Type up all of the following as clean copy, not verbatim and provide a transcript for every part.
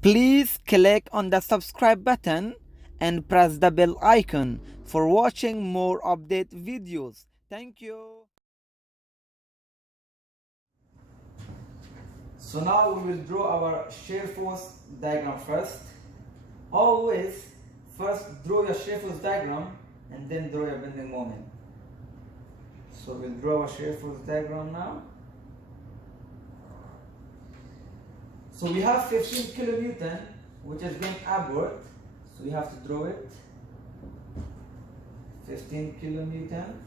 Please click on the subscribe button and press the bell icon for watching more update videos. Thank you. So now we will draw our shear force diagram first. Always first draw your shear force diagram and then draw your bending moment. So we'll draw our shear force diagram now. So we have 15 kilonewton which is going upward, so we have to draw it. 15 kilonewton,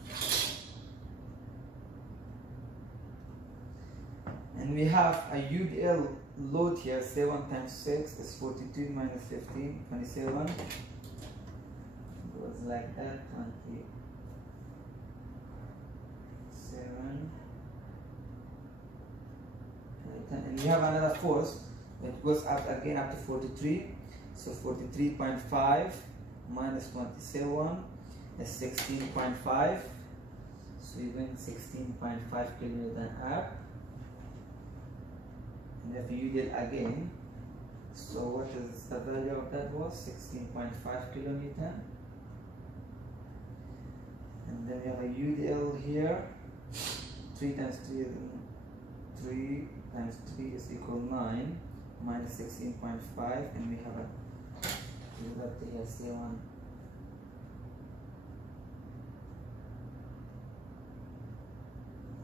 and we have a UDL load here. 7 times 6 is 42 minus 15, 27. Goes like that, 27. And we have another force that goes up again up to 43. So 43.5 minus 27 is 16.5. So we went 16.5 kilonewton up. And if you did again, so what is the value of that was 16.5 kilonewton. And then we have a UDL here. 3 times 3 is 3 times 3 is equal 9 minus 16.5, and we have a C1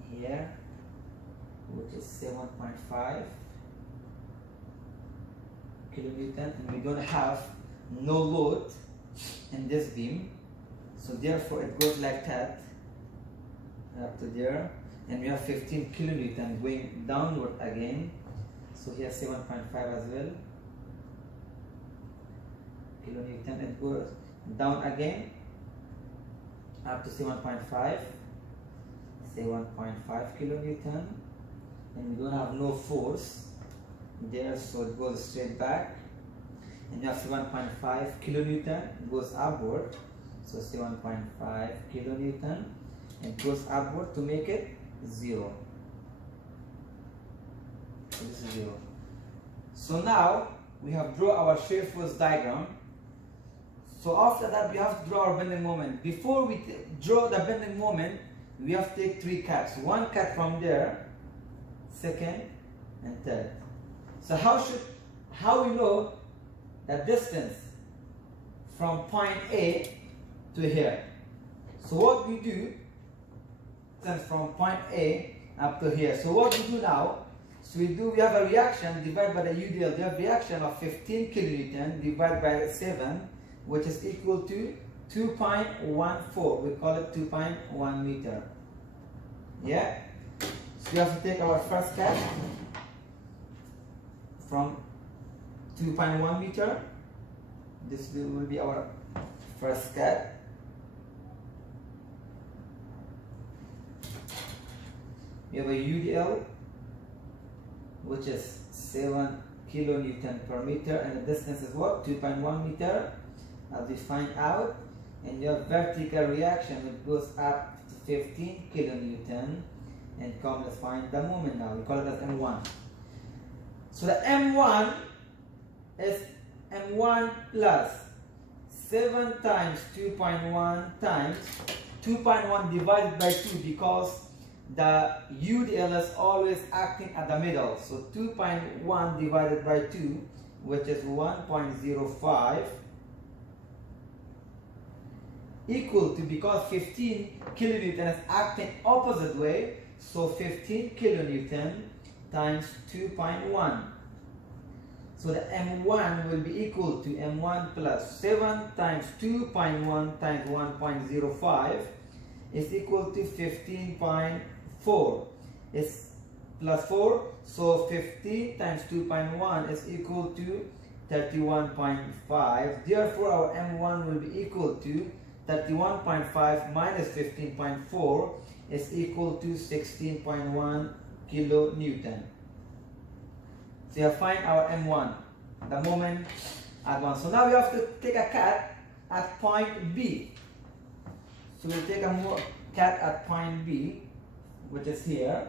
here, which is 7.5 kilonewton, and we don't have no load in this beam, so therefore it goes like that up to there. And we have 15 kilonewton going downward again, so here 7.5 as well kilonewton. It goes down again up to 7.5 kilonewton, and we don't have no force there, so it goes straight back. And you have 7.5 kilonewton, it goes upward, so 7.5 kilonewton, and goes upward to make it 0. So this is 0. So now we have drawn our shear force diagram. So after that we have to draw our bending moment. Before we draw the bending moment, we have to take 3 cuts. 1 cut from there, second and third. So how we know the distance from point A to here? So what we do, from point A up to here. So what we do now, we have a reaction divided by the UDL. We have reaction of 15 kilonewton divided by 7, which is equal to 2.14. We call it 2.1 meter. Yeah? So we have to take our first cut from 2.1 meter. This will be our first cut. We have a UDL which is 7 kilonewton per meter, and the distance is what? 2.1 meter, as we find out. And you have vertical reaction which goes up to 15 kilonewton, and let's find the moment now. We call it as M1. So the M1 is M1 plus 7 times 2.1 times 2.1 divided by 2, because the UDL is always acting at the middle. So 2.1 divided by 2, which is 1.05, equal to, because 15 kilonewton is acting opposite way, so 15 kilonewton times 2.1. So the M1 will be equal to M1 plus 7 times 2.1 times 1.05 is equal to 15.4. It's plus 4, so 15 times 2.1 is equal to 31.5. Therefore our M1 will be equal to 31.5 minus 15.4 is equal to 16.1 kilonewton. So you find our M1, the moment at 1. So now we have to take a cut at point B. So we'll take a more cut at point B, which is here.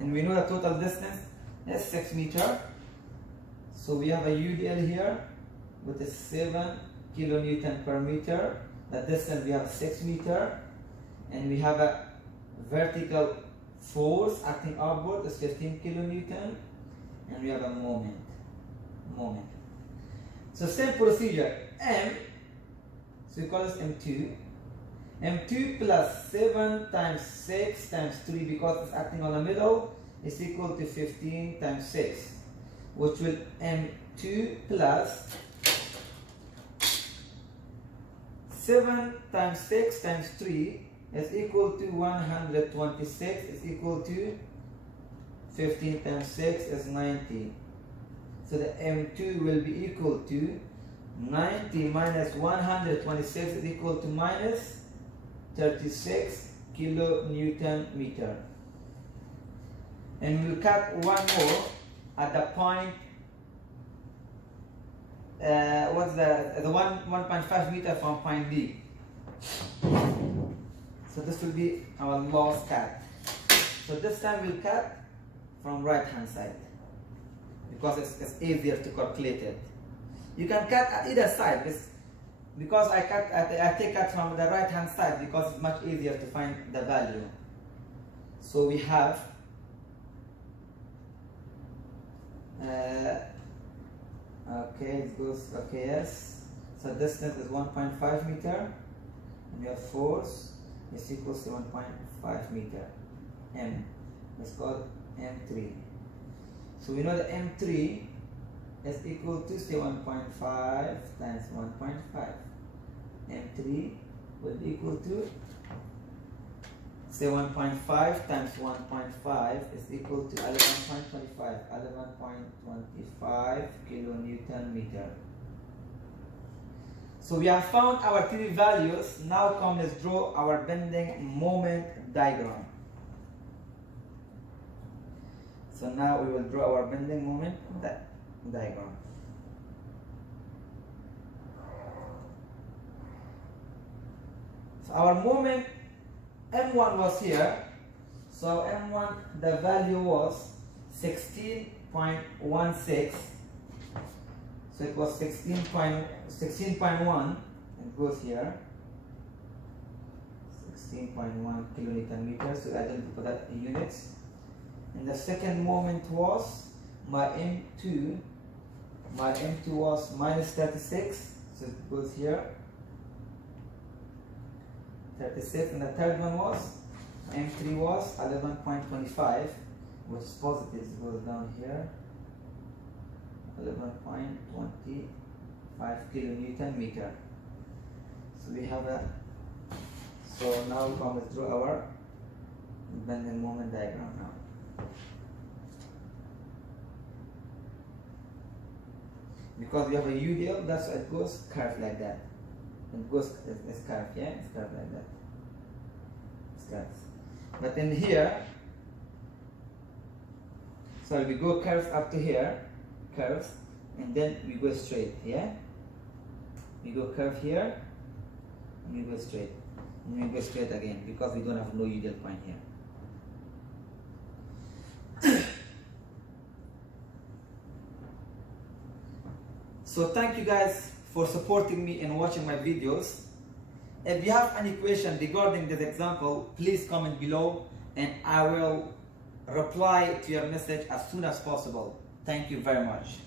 And we know the total distance is 6 meters. So we have a UDL here, which is 7 kilonewton per meter. The distance we have 6 meters. And we have a vertical force acting upward is 15 kilonewton. And we have a moment. So same procedure, M, so we call this M2. M2 plus 7 times 6 times 3, because it's acting on the middle, is equal to 15 times 6, which will M2 plus 7 times 6 times 3 is equal to 126, is equal to 15 times 6 is 90. So the M2 will be equal to 90 minus 126 is equal to minus 36 kilonewton meter. And we'll cut one more at the point, what's the 1.5 meter from point D. So this will be our last cut. So this time we'll cut from right hand side, because it's easier to calculate it. You can cut at either side. Because I take cut from the right hand side because it's much easier to find the value. So we have okay, it goes okay, yes. So distance is 1.5 meter, and we have force is equals to 1.5 meter. M is called M3. So we know the M3 is equal to say 1.5 times 1.5. M3 will be equal to say 1.5 times 1.5 is equal to 11.25 kilonewton meter. So we have found our three values. Now come, let's draw our bending moment diagram. So now we will draw our bending moment diagram. So our moment M1 was here. So M1, the value was 16.16. So it was 16.1. It goes here. 16.1 kilonewton meters. So I didn't put that in units. And the second moment was my M2. My M2 was minus 36. So it goes here. 36. And the third one was M3 was 11.25, which is positive. It goes down here. 11.25 kilonewton meter. So we have a. So now we come through our bending moment diagram now. Because we have a UDL, that's why it goes curved like that. It goes, it's curved, yeah? It's curved like that. It's curved. But in here, so we go curves up to here, curves, and then we go straight, yeah? We go curve here, and we go straight. And we go straight again, because we don't have no UDL point here. So thank you guys for supporting me and watching my videos. If you have any question regarding this example, please comment below and I will reply to your message as soon as possible. Thank you very much.